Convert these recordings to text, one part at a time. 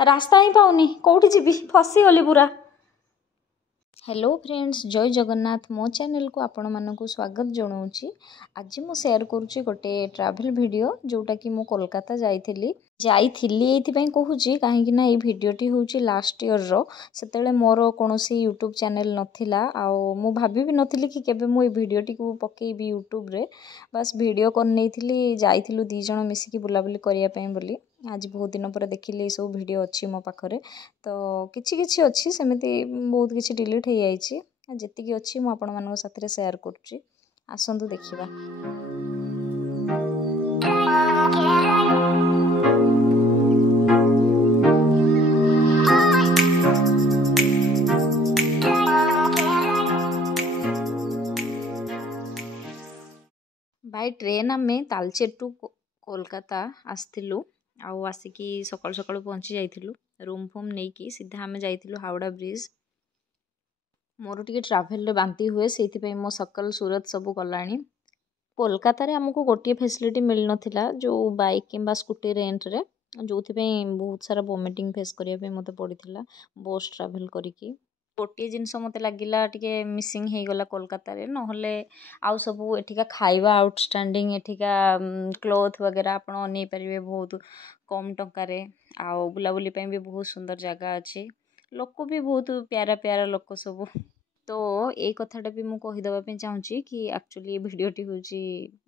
रास्ता ही पाऊनी कौटी जीवी फसीगली पूरा। हेलो फ्रेंड्स, जय जगन्नाथ। मो चैनल को आपण मानक स्वागत जनाऊँगी। आज मु शेयर करुँची गोटे ट्रैवल वीडियो जोटा कि मु कोलकाता जाइली ये कहूँ कहीं ये भिडटी हूँ लास्ट ईयर रो से मोर कौन यूट्यूब चैनल नाला मु भाभी भी नी कि केबे मु भिडटी को पकेबी यूट्यूब रे। बस वीडियो कर नहीं जाइलु दी जन मिसिकी बुलाबुली करने बोली। आज बहुत दिन पर देखिली सब वीडियो अच्छी मो पाखरे तो किछि किछि अच्छी सेमिति बहुत किछि डिलीट हो जाइछि। जेतिकी अच्छी मु आपण मानक साथे शेयर करूछि, आसंतु देखिबा। बाय ट्रेन आमे तालचेर टू कोलकाता आसथिलु आसिकी सकाळु सकाळु पहुँची जाइथिलु। रूम फूम नहीं कि सीधा आमे जाइथिलु हावड़ा ब्रिज। मोर टिके ट्रैवल रे बांती हुए से मो सकल सूरत सब गलानी। कोलकाता रे हमको गोटे फैसिलिटी मिल नथिला जो बाइक किंबा स्कूटी रेंट रे, जो बहुत सारा वोमिटिंग फेस करिया मते पड़िथिला बस ट्रैवल करिकी। गोटे जिनस मत लगिला टिके मिसिंग हो गला कोलकाता रे, नहले आउ सब एठिका खाइबा आउटस्टैंडिंग, एठिका क्लोथ वगैरह आपण अनै परिवे बहुत कम टंका रे। आउ बुलाबुली पे भी बहुत सुंदर जगह अच्छे, लोक भी बहुत प्यारा प्यारा लोक सब। तो ये कथाटा भी मुझे कहीदेवाई चाहूँगी कि एक्चुअली भिडटी हूँ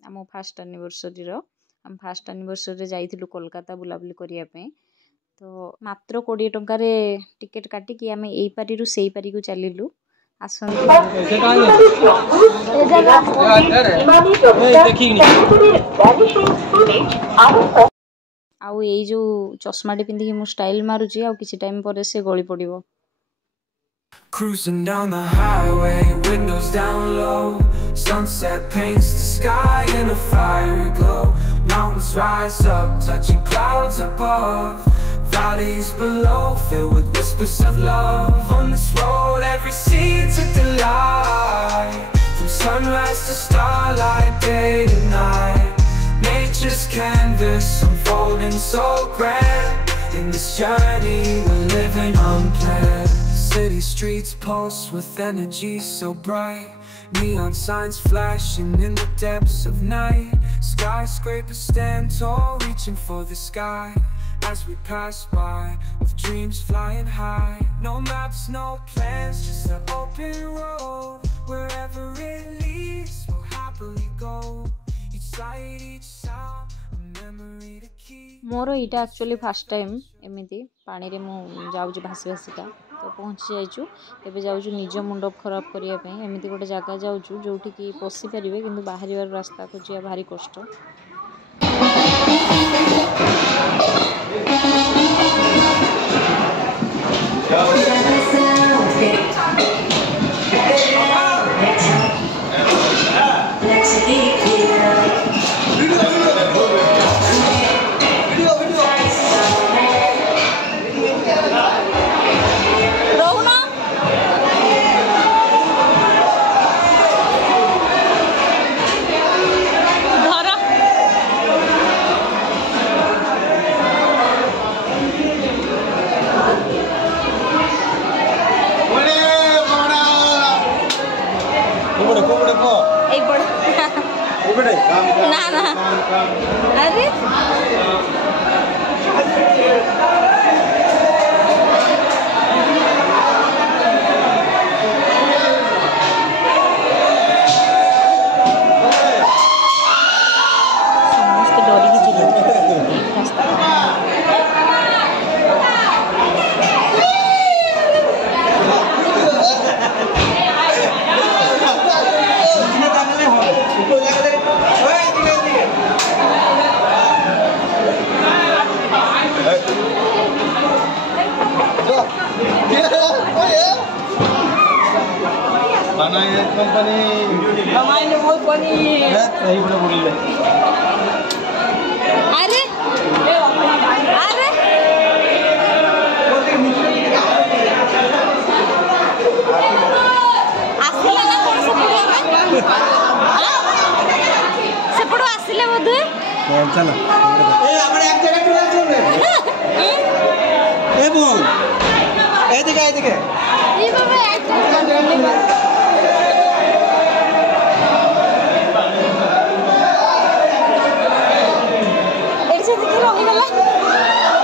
आम फास्ट एनिवर्सरी रो। आम फास्ट एनिवर्सरी जाइलु कोलकाता बुलाबुली करने। तो मात्र 20 टंकार टिकेट काटिकी आम यही पारी रु से पारी को चलिलु। आउ ये जो चश्माटी पिंधिकी मु स्टाइल मारुची आउ किछि टाइम पर से गली पड़िबो। Cruising down the highway, windows down low. Sunset paints the sky in a fiery glow. Mountains rise up, touching clouds above. Valleys below, filled with whispers of love. On this road, every scene's a delight. From sunrise to starlight, day to night. Nature's canvas unfolding so grand. In this journey, we're living unplanned. City streets pulse with energy so bright. Neon signs flashing in the depths of night. Skyscrapers stand tall, reaching for the sky. As we pass by, with dreams flying high. No maps, no plans, just an open road. Wherever it leads, we'll happily go. Each sight, each sound, a memory to keep. मोर इटा actually first time एमती पानी रे मु जाउची भासी भासीका। तो पहुँची जाइचु, एबे जाउचु निज मुंड खराब करिया पे। एमती गोटे जगह जाउचु जोठी की पसी परिबे किंतु बाहरिवार रास्ता खोजिया भारी कष्ट। ना ना अरे समस्त डोरी की चीज रास्ता mana ya company namanya बहुत पानी है सही बड़ा बोल ले। अरे अरे आसिला ना कोन सेपड़ आसिले बोधे चलो ए आपण एक जगह टुला चल रे এদিকে এদিকে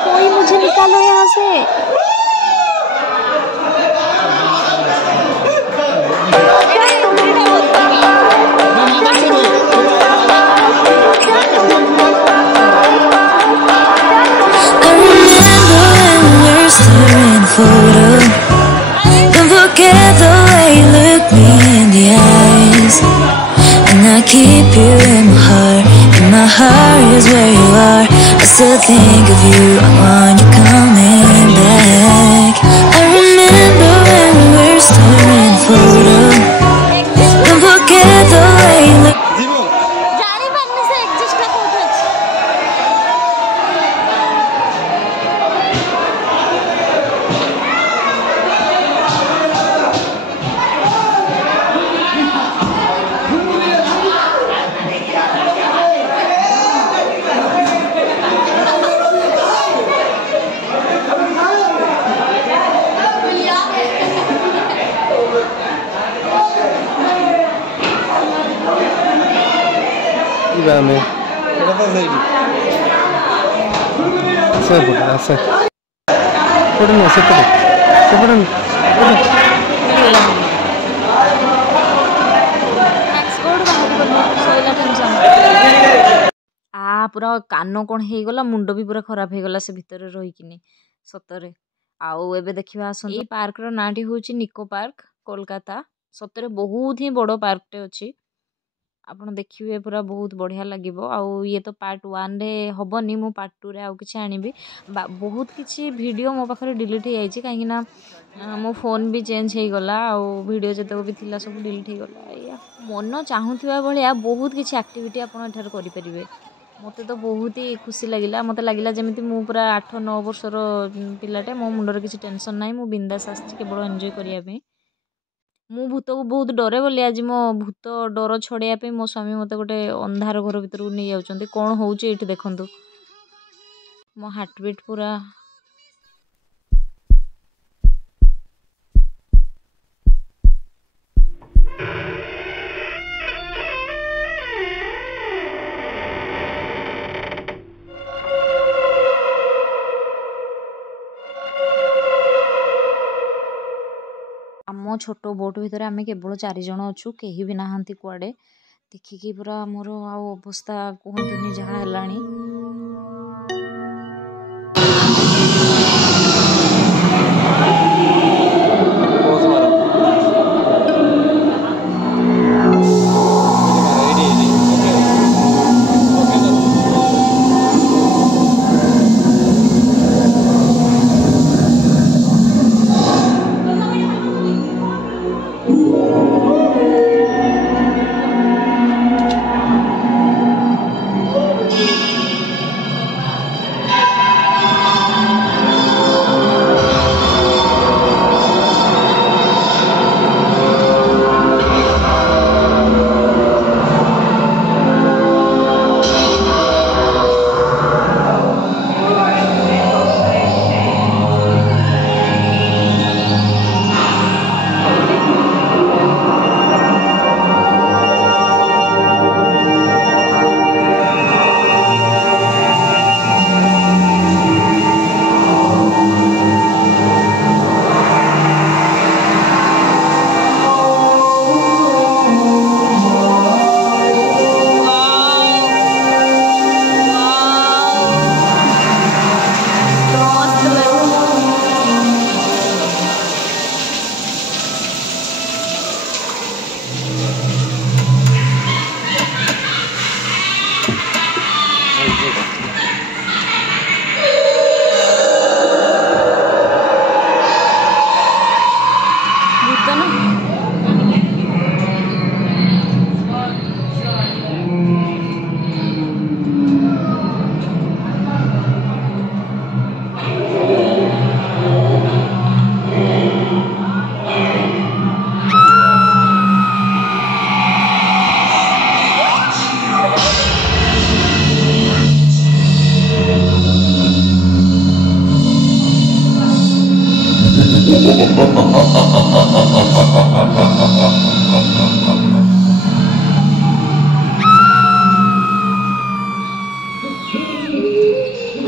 कोई मुझे निकालो यहाँ से। Don't forget the way you look me in the eyes, and I keep you in my heart, and my heart is where you are. I still think of you, I want you coming back. I remember when we were staring photo. Don't forget the way you look. ଆମେ এটা তো সেইটি সেপটে আছে সেপটে না সেপটে সেপটে पूरा कान कौन हो गला मुंड भी पूरा खराब हो गला से भितर रहीकिनी सतरे आउ एबे देखिबा आसंतु ए पार्क रो नाटी होची निको पार्क कोलकाता सतरे बहुत ही बड़ पार्कटे अछि आपण देखिए पूरा बहुत बढ़िया लगे आउ ये तो पार्ट 1 रे हबनी मु पार्ट 2 रे आउ किछि आनिबी बहुत किछि वीडियो मो पाखरे डिलीट हो जाइछि काहे ना मो फोन भी चेंज हो गला आउ वीडियो जते भी थिला सब डिलीट हो गला या मन चाहूथिबा भलिया बहुत किछि एक्टिविटी आपण एठार करि परिबे मते तो बहुत ही खुशी लगिला मते लागिला जेमिति मु पूरा 8-9 वर्षर पिलाटे मो मुंडर किछि टेंशन नाही मु बिंदास आछि केवल एन्जॉय करिया पे मु भूत को बहुत डरे बोली आज मो भूत डर छड़िया पे मो स्वामी मते गोटे अंधार घर भीतर नहीं जाउचंती कोन होउचे एठी देखंतु मो हार्ट बीट पूरा आम छोट बोट भितर आम केवल 4 जन अच्छु कहीं भी नहांती कुआडे देखिकी पूरा मोर आउ अवस्था कहतुनी जहाँ हेलानी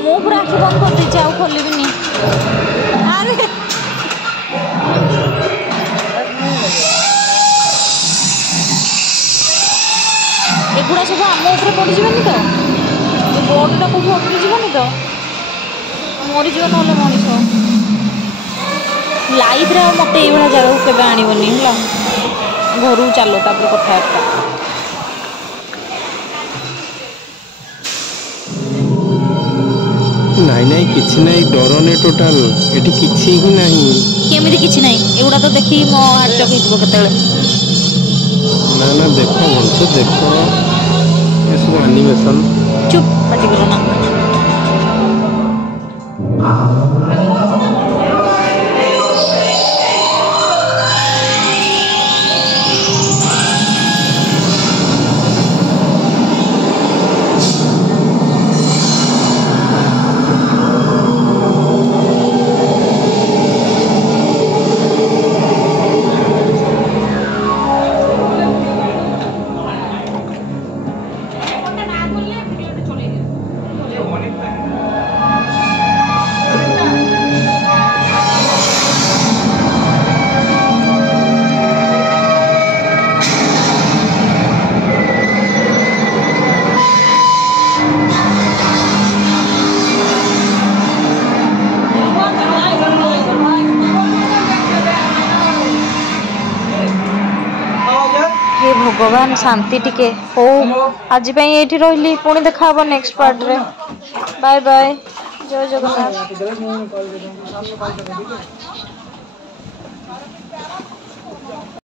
ମୁଁ ପୁରା ଆଖି ବନ୍ଦ କରିଦେଇଛି ଆଉ ଖୋଲିବିନି। ଆରେ ଏଗୁଡ଼ା ସବୁ ଆମ ଉପରେ ପଡ଼ିଯିବନି ତ? ବୋର୍ଡଟା କୋଉଠି ଅଟକି ଯିବନି ତ? ମରିଯିବ ନହେଲେ ମଣିଷ। ଲାଇଫରେ ଆଉ ମୋତେ ଏଇଭଳିଆ ଜାଗାକୁ କେବେ ଆଣିବନି ହେଲା। ଘରକୁ ଚାଲ ତାପରେ କଥାବାର୍ତ୍ତା। ନାଇଁ ନାଇଁ କିଛି ନାହିଁ, ଡର ନାହିଁ ଟୋଟାଲ, ଏଠି କିଛି ହିଁ ନାହିଁ। କେମିତି କିଛି ନାହିଁ? ଏଗୁଡ଼ା ତ ଦେଖିକି ମୋ ହାର୍ଟ ଚକ୍ ହେଇଯିବ କେତେବେଳେ। ନା ନା ଦେଖ ଭଲସେ ଦେଖ, ଏସବୁ ଆନିମେସନ୍। ଚୁପ୍ ପାଟି କର ନା। हे भगवान शांति टिके हो। आज ये रही पुणी देखा नेक्स्ट पार्ट रे। बाय बाय, जय जगन्नाथ।